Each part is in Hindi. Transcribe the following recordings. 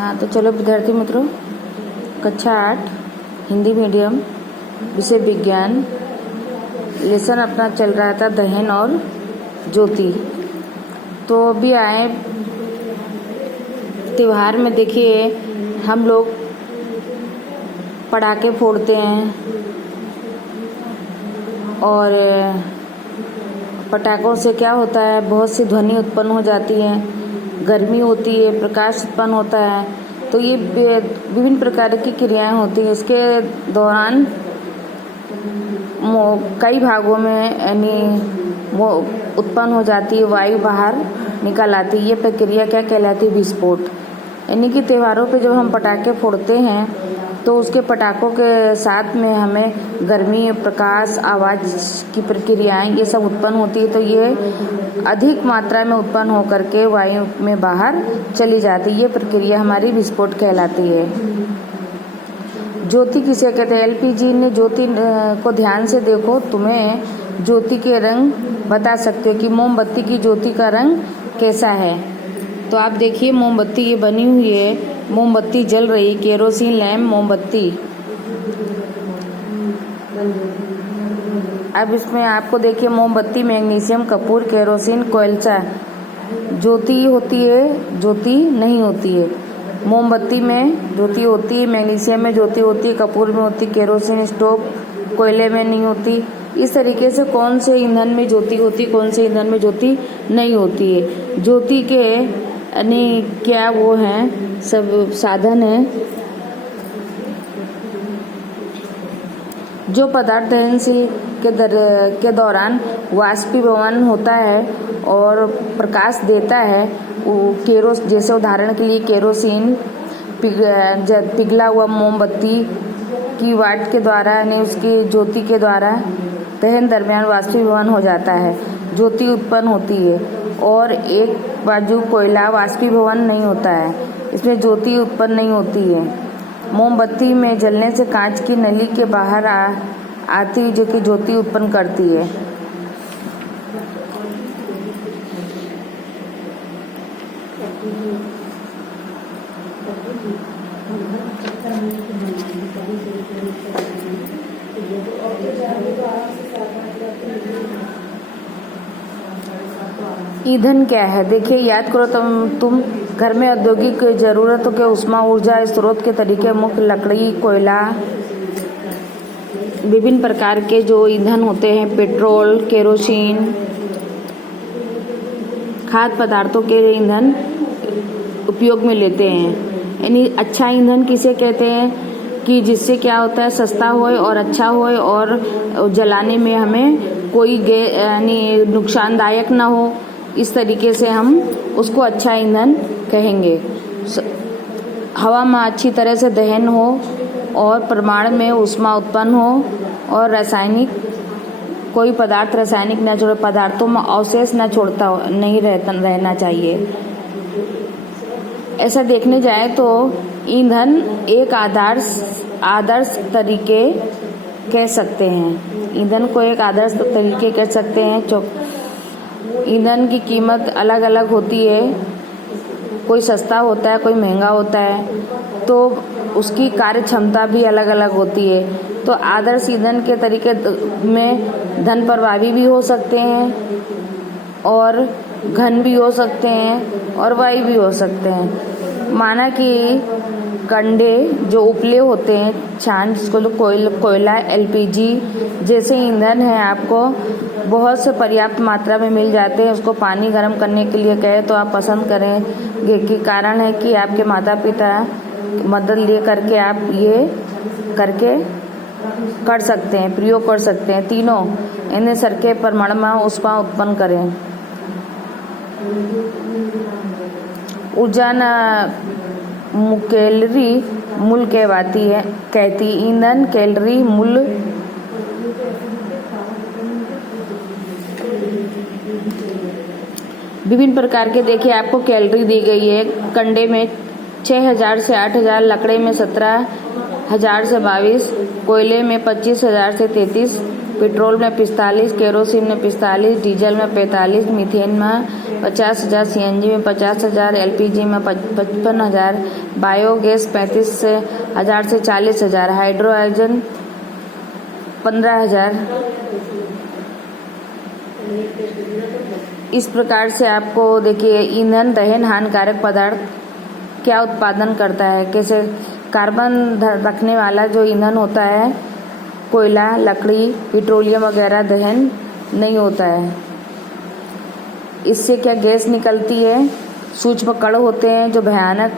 हाँ, तो चलो विद्यार्थी मित्रों, कक्षा 8 हिंदी मीडियम विषय विज्ञान लेसन अपना चल रहा था दहन और ज्योति। तो अभी आए त्योहार में, देखिए हम लोग पटाखे फोड़ते हैं और पटाखों से क्या होता है, बहुत सी ध्वनि उत्पन्न हो जाती है, गर्मी होती है, प्रकाश उत्पन्न होता है। तो ये विभिन्न प्रकार की क्रियाएं होती हैं। इसके दौरान कई भागों में यानी वो उत्पन्न हो जाती है, वायु बाहर निकल आती है। ये प्रक्रिया क्या कहलाती है? विस्फोट। यानी कि त्योहारों पे जब हम पटाखे फोड़ते हैं तो उसके पटाखों के साथ में हमें गर्मी, प्रकाश, आवाज़ की प्रक्रियाएं ये सब उत्पन्न होती है। तो ये अधिक मात्रा में उत्पन्न होकर के वायु में बाहर चली जाती है। ये प्रक्रिया हमारी विस्फोट कहलाती है। ज्योति किसे कहते हैं? एलपीजी ने ज्योति को ध्यान से देखो, तुम्हें ज्योति के रंग बता सकते हो कि मोमबत्ती की ज्योति का रंग कैसा है। तो आप देखिए, मोमबत्ती ये बनी हुई है, मोमबत्ती जल रही, केरोसिन लैम्प मोमबत्ती। अब इसमें आपको देखिए, मोमबत्ती, मैग्नीशियम, कपूर, केरोसिन, कोयला। ज्योति होती है, ज्योति नहीं होती है। मोमबत्ती में ज्योति होती है, मैग्नीशियम में ज्योति होती है, कपूर में होती है, केरोसिन, स्टोव, कोयले में नहीं होती। इस तरीके से कौन से ईंधन में ज्योति होती, कौन से ईंधन में ज्योति नहीं होती है। ज्योति के यानी क्या वो हैं, सब साधन हैं। जो पदार्थ दहनशील के दौरान वाष्पीभवन होता है और प्रकाश देता है, वो जैसे उदाहरण के लिए केरोसिन, पिघला हुआ मोमबत्ती की वाट के द्वारा यानी उसकी ज्योति के द्वारा दहन दरमियान वाष्पीभवन हो जाता है, ज्योति उत्पन्न होती है। और एक बाजू कोयला वाष्पीभवन नहीं होता है, इसमें ज्योति उत्पन्न नहीं होती है। मोमबत्ती में जलने से कांच की नली के बाहर आती है, जो कि ज्योति उत्पन्न करती है। ईंधन क्या है? देखिए, याद करो तुम घर में औद्योगिक जरूरतों के उष्मा ऊर्जा स्रोत के तरीके मुख्य लकड़ी, कोयला, विभिन्न प्रकार के जो ईंधन होते हैं, पेट्रोल, केरोसिन, खाद्य पदार्थों के ईंधन उपयोग में लेते हैं। यानी अच्छा ईंधन किसे कहते हैं कि जिससे क्या होता है, सस्ता होए और अच्छा होए और जलाने में हमें कोई यानी नुकसानदायक ना हो। इस तरीके से हम उसको अच्छा ईंधन कहेंगे। हवा में अच्छी तरह से दहन हो और परमाणु में ऊष्मा उत्पन्न हो और रासायनिक कोई पदार्थ रासायनिक न छोड़े, पदार्थों में अवशेष न छोड़ता नहीं रहना चाहिए। ऐसा देखने जाए तो ईंधन एक आदर्श तरीके कह सकते हैं। ईंधन को एक आदर्श तरीके कह सकते हैं। ईंधन की कीमत अलग अलग होती है, कोई सस्ता होता है, कोई महंगा होता है, तो उसकी कार्य क्षमता भी अलग अलग होती है। तो आदर्श ईंधन के तरीके में धन प्रभावी भी हो सकते हैं और घन भी हो सकते हैं और वायु भी हो सकते हैं। माना कि कंडे जो उपले होते हैं, छान जिसको कोयला, एलपीजी जैसे ईंधन है, आपको बहुत से पर्याप्त मात्रा में मिल जाते हैं। उसको पानी गर्म करने के लिए कहे तो आप पसंद करेंगे कि कारण है कि आपके माता पिता मदद ले करके आप ये करके कर सकते हैं, प्रयोग कर सकते हैं। तीनों इन्हें सरके परमाणु में ऊष्मा उत्पन्न करें। ऊर्जा कैलोरी मूल कहती ईंधन कैलोरी मूल विभिन्न प्रकार के, देखिए आपको कैलोरी दी गई है। कंडे में 6000 से 8000, लकड़े में 17000 से 22, कोयले में 25000 से 33, पेट्रोल में 45, केरोसिन में 45, डीजल में 45, मीथेन में 50,000, सीएनजी में 50,000, एलपीजी में 55,000, बायोगैस 35,000 से 40,000, हाइड्रोजन 15,000। इस प्रकार से आपको देखिए ईंधन दहन हानिकारक पदार्थ क्या उत्पादन करता है, कैसे कार्बन रखने वाला जो ईंधन होता है, कोयला, लकड़ी, पेट्रोलियम वगैरह दहन नहीं होता है। इससे क्या गैस निकलती है, सूक्ष्म कण होते हैं जो भयानक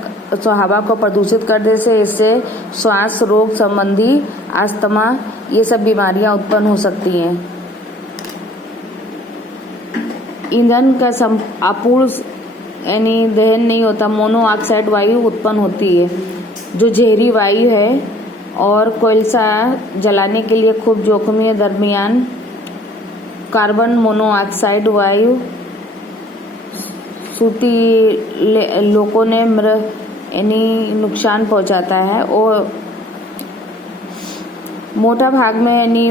हवा को प्रदूषित कर देते हैं। इससे श्वास रोग संबंधी अस्थमा ये सब बीमारियां उत्पन्न हो सकती हैं। ईंधन का अपूर्ण यानी दहन नहीं होता, मोनोऑक्साइड वायु उत्पन्न होती है जो जहरी वायु है और कोयला जलाने के लिए खूब जोखिम है। दरमियान कार्बन मोनोऑक्साइड वायु सूती लोगों ने यानी नुकसान पहुंचाता है और मोटा भाग में यानी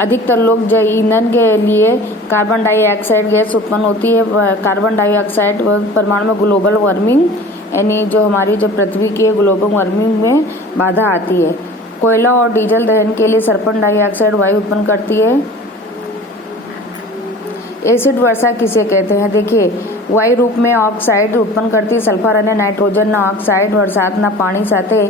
अधिकतर लोग ईंधन के लिए कार्बन डाइऑक्साइड गैस उत्पन्न होती है। कार्बन डाइऑक्साइड परमाणु में ग्लोबल वार्मिंग यानी जो हमारी जो पृथ्वी की है ग्लोबल वार्मिंग में बाधा आती है। कोयला और डीजल दहन के लिए सल्फर डाइऑक्साइड वायु उत्पन्न करती है। एसिड वर्षा किसे कहते हैं, देखिए वायु रूप में ऑक्साइड उत्पन्न करती है। सल्फर અને नाइट्रोजन ऑक्साइड वरसादना पानी साथे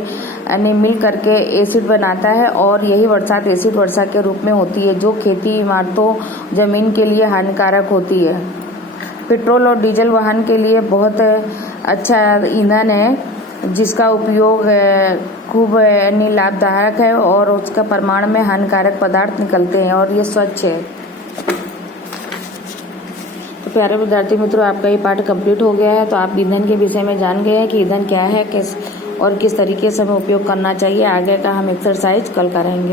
અને मिल करके एसिड बनाता है और यही बरसात एसिड वर्षा के रूप में होती है जो खेती, इमारतों, जमीन के लिए हानिकारक होती है। पेट्रोल और डीजल वाहन के लिए बहुत अच्छा ईंधन है जिसका उपयोग खूब यानी लाभदायक है और उसका परमाणु में हानिकारक पदार्थ निकलते हैं और ये स्वच्छ है। तो प्यारे विद्यार्थी मित्रों, आपका ये पाठ कंप्लीट हो गया है। तो आप ईंधन के विषय में जान गए हैं कि ईंधन क्या है, किस तरीके से हमें उपयोग करना चाहिए। आगे का हम एक्सरसाइज कल करेंगे।